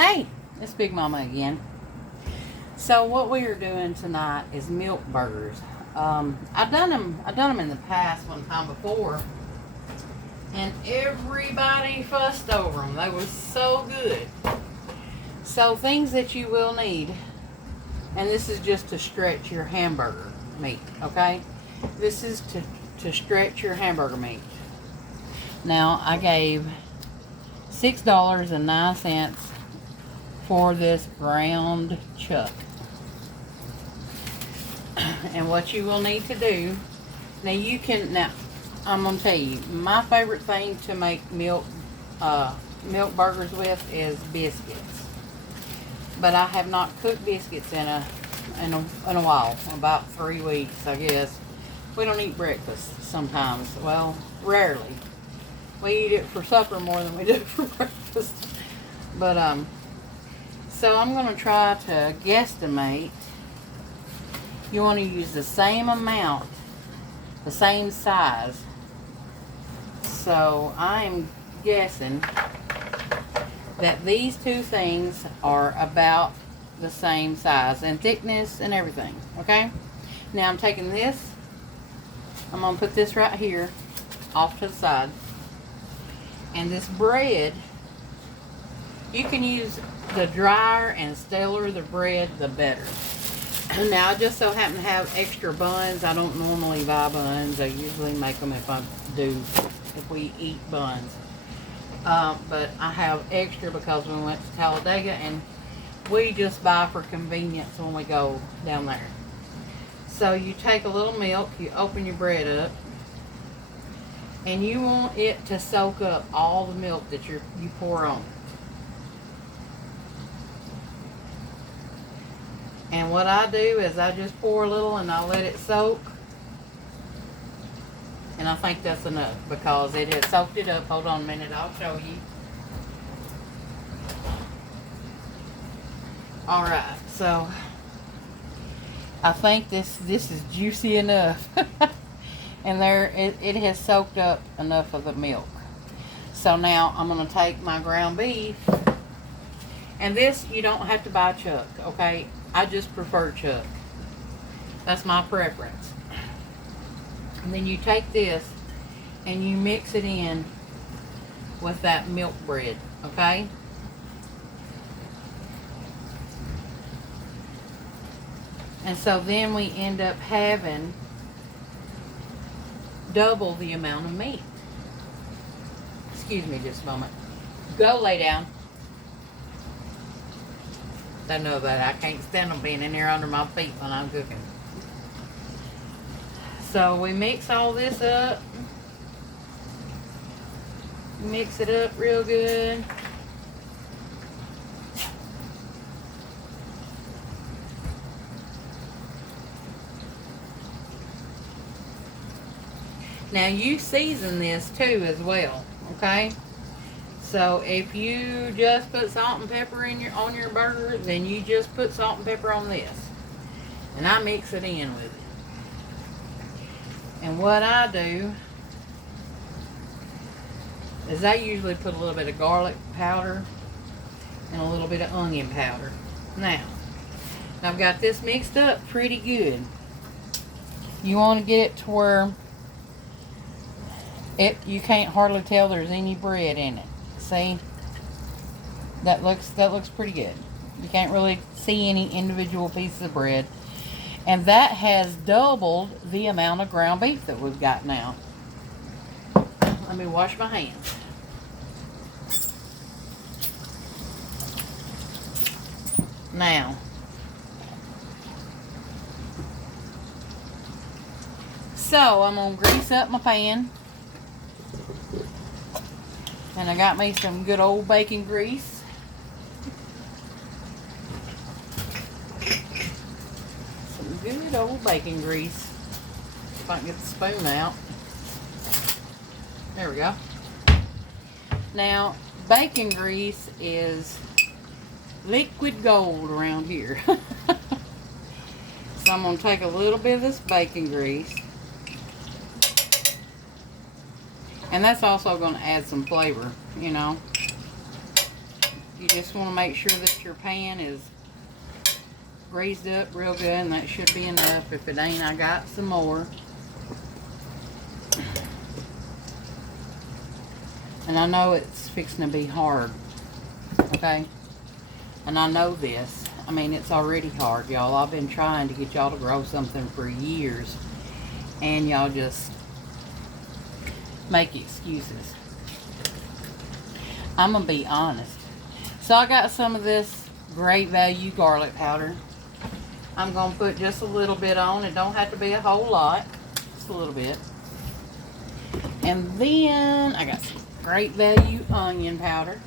Hey, it's Big Mama again. So what we are doing tonight is milk burgers. I've done them in the past one time before, and everybody fussed over them. They were so good. So things that you will need, and this is just to stretch your hamburger meat. Okay, this is to stretch your hamburger meat. Now I gave $6.09 for this ground chuck. And what you will need to do, now I'm going to tell you, my favorite thing to make milk burgers with is biscuits. But I have not cooked biscuits in a while, about 3 weeks, I guess. We don't eat breakfast sometimes. Well, rarely. We eat it for supper more than we do for breakfast. But, so I'm going to try to guesstimate. You want to use the same amount, the same size. So I'm guessing that these two things are about the same size and thickness and everything. Okay? Now I'm taking this. I'm going to put this right here off to the side. And this bread, you can use the drier and staler the bread, the better. Now, I just so happen to have extra buns. I don't normally buy buns. I usually make them if we eat buns. But I have extra because we went to Talladega, and we just buy for convenience when we go down there. So you take a little milk, you open your bread up, and you want it to soak up all the milk that you pour on. And what I do is I just pour a little and I let it soak. And I think that's enough because it has soaked it up. Hold on a minute, I'll show you. Alright, so I think this is juicy enough. And it has soaked up enough of the milk. So now I'm going to take my ground beef. And this, you don't have to buy chuck, okay? I just prefer chuck. That's my preference. And then you take this and you mix it in with that milk bread, okay? And so then we end up having double the amount of meat. Excuse me just a moment. Go lay down. I know that I can't stand them being in there under my feet when I'm cooking. So we mix all this up. Mix it up real good. Now you season this too as well, okay? So if you just put salt and pepper on your burger, then you just put salt and pepper on this. And I mix it in with it. And what I do is I usually put a little bit of garlic powder and a little bit of onion powder. Now I've got this mixed up pretty good. You want to get it to where you can't hardly tell there's any bread in it. See? That looks pretty good. You can't really see any individual pieces of bread. And that has doubled the amount of ground beef that we've got now. Let me wash my hands. Now, so I'm going to grease up my pan. And I got me some good old bacon grease. Some good old bacon grease. If I can get the spoon out. There we go. Now, bacon grease is liquid gold around here. So I'm going to take a little bit of this bacon grease. And that's also going to add some flavor, you know. You just want to make sure that your pan is greased up real good, and that should be enough. If it ain't, I got some more. And I know it's fixing to be hard, okay? And I know this. I mean, it's already hard, y'all. I've been trying to get y'all to grow something for years, and y'all just make excuses. I'm gonna be honest. So I got some of this great value garlic powder. I'm gonna put just a little bit on. It don't have to be a whole lot, just a little bit. And then I got some great value onion powder.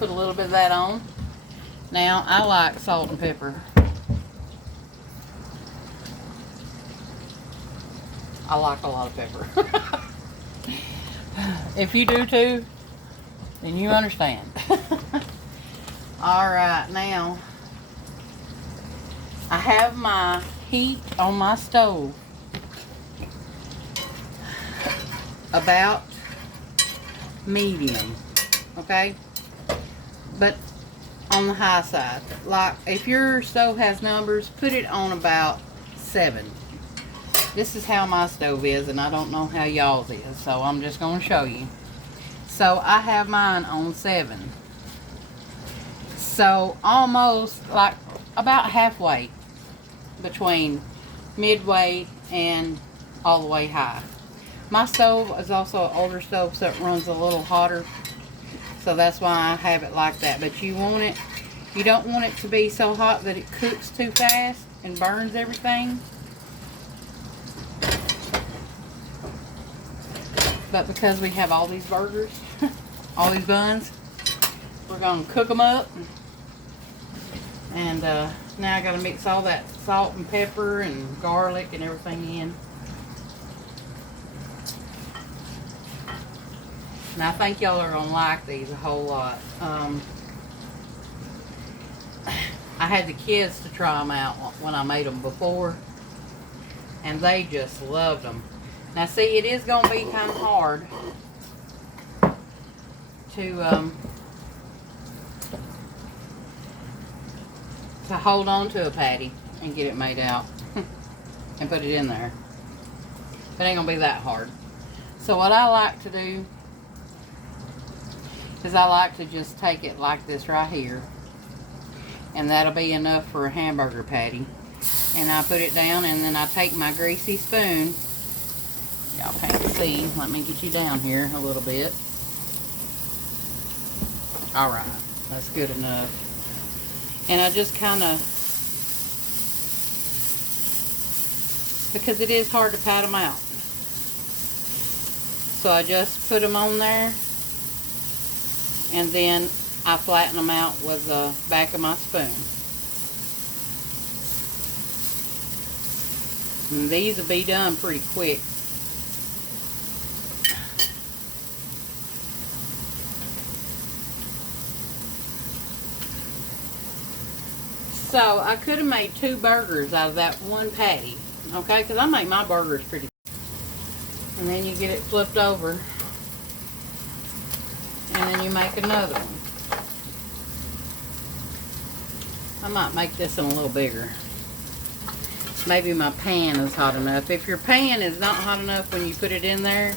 Put a little bit of that on. Now, I like salt and pepper. I like a lot of pepper. If you do too, then you understand. Alright, now, I have my heat on my stove about medium, okay? But on the high side. Like, if your stove has numbers, put it on about 7. This is how my stove is, and I don't know how y'all's is, so I'm just going to show you. So, I have mine on 7. So, almost, like, about halfway between midway and all the way high. My stove is also an older stove, so it runs a little hotter. So that's why I have it like that. But you don't want it to be so hot that it cooks too fast and burns everything. But because we have all these burgers, all these buns, we're going to cook them up. And now I got to mix all that salt and pepper and garlic and everything in. And I think y'all are going to like these a whole lot. I had the kids to try them out when I made them before, and they just loved them. Now see, it is going to be kind of hard to hold on to a patty and get it made out and put it in there. It ain't going to be that hard. So what I like to do is I like to just take it like this right here, and that'll be enough for a hamburger patty. And I put it down, and then I take my greasy spoon. Y'all can't see. Let me get you down here a little bit. Alright, that's good enough. And I just kind of, because it is hard to pat them out, so I just put them on there, and then I flatten them out with the back of my spoon. And these will be done pretty quick. So I could have made 2 burgers out of that one patty, okay? Because I make my burgers pretty. And then you get it flipped over, and then you make another one. I might make this one a little bigger. Maybe my pan is hot enough. If your pan is not hot enough when you put it in there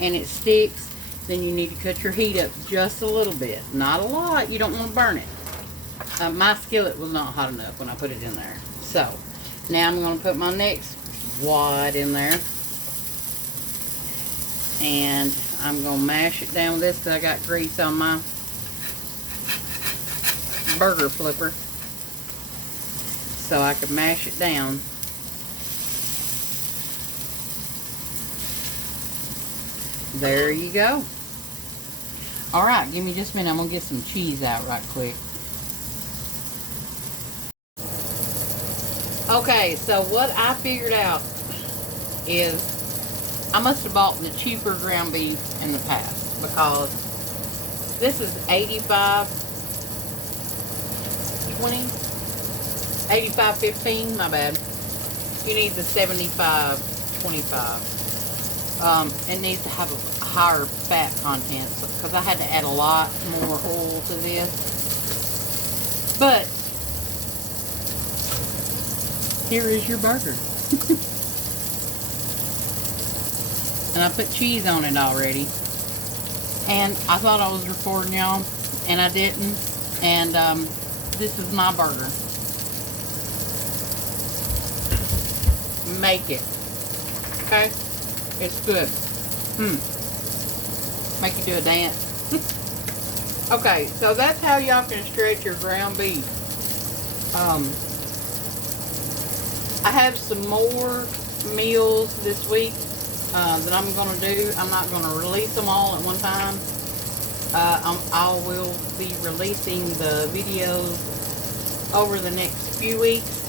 and it sticks, then you need to cut your heat up just a little bit. Not a lot. You don't want to burn it. My skillet was not hot enough when I put it in there. So, now I'm going to put my next wad in there. And I'm going to mash it down with this because I got grease on my burger flipper. So I can mash it down. There you go. Alright, give me just a minute. I'm going to get some cheese out right quick. Okay, so what I figured out is I must have bought the cheaper ground beef in the past, because this is 85.15, my bad. You need the 75.25. It needs to have a higher fat content because I had to add a lot more oil to this. But here is your burger. And I put cheese on it already. And I thought I was recording, y'all, and I didn't. And this is my burger. Make it. Okay? It's good. Make you do a dance. Okay, so that's how y'all can stretch your ground beef. I have some more meals this week that I'm going to do. I'm not going to release them all at one time. I will be releasing the videos over the next few weeks.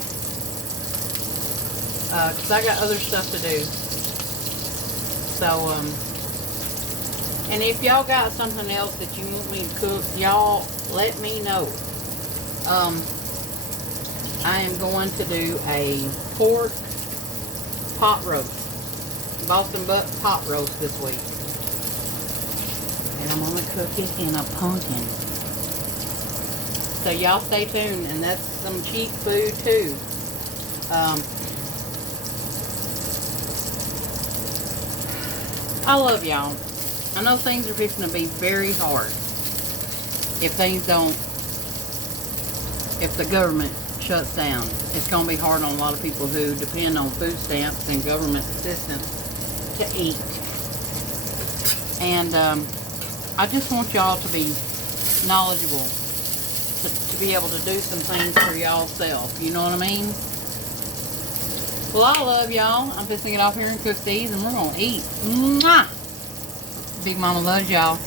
Because I got other stuff to do. So, and if y'all got something else that you want me to cook, y'all let me know. I am going to do a pork pot roast. Boston butt pot roast this week. And I'm going to cook it in a pumpkin. So y'all stay tuned. And that's some cheap food too. I love y'all. I know things are fixing to be very hard. If the government shuts down, it's going to be hard on a lot of people who depend on food stamps and government assistance to eat. And I just want y'all to be knowledgeable, to be able to do some things for y'all self. You know what I mean? Well, I love y'all. I'm just going to get off here and cook these, and we're going to eat. Mwah! Big Mama loves y'all.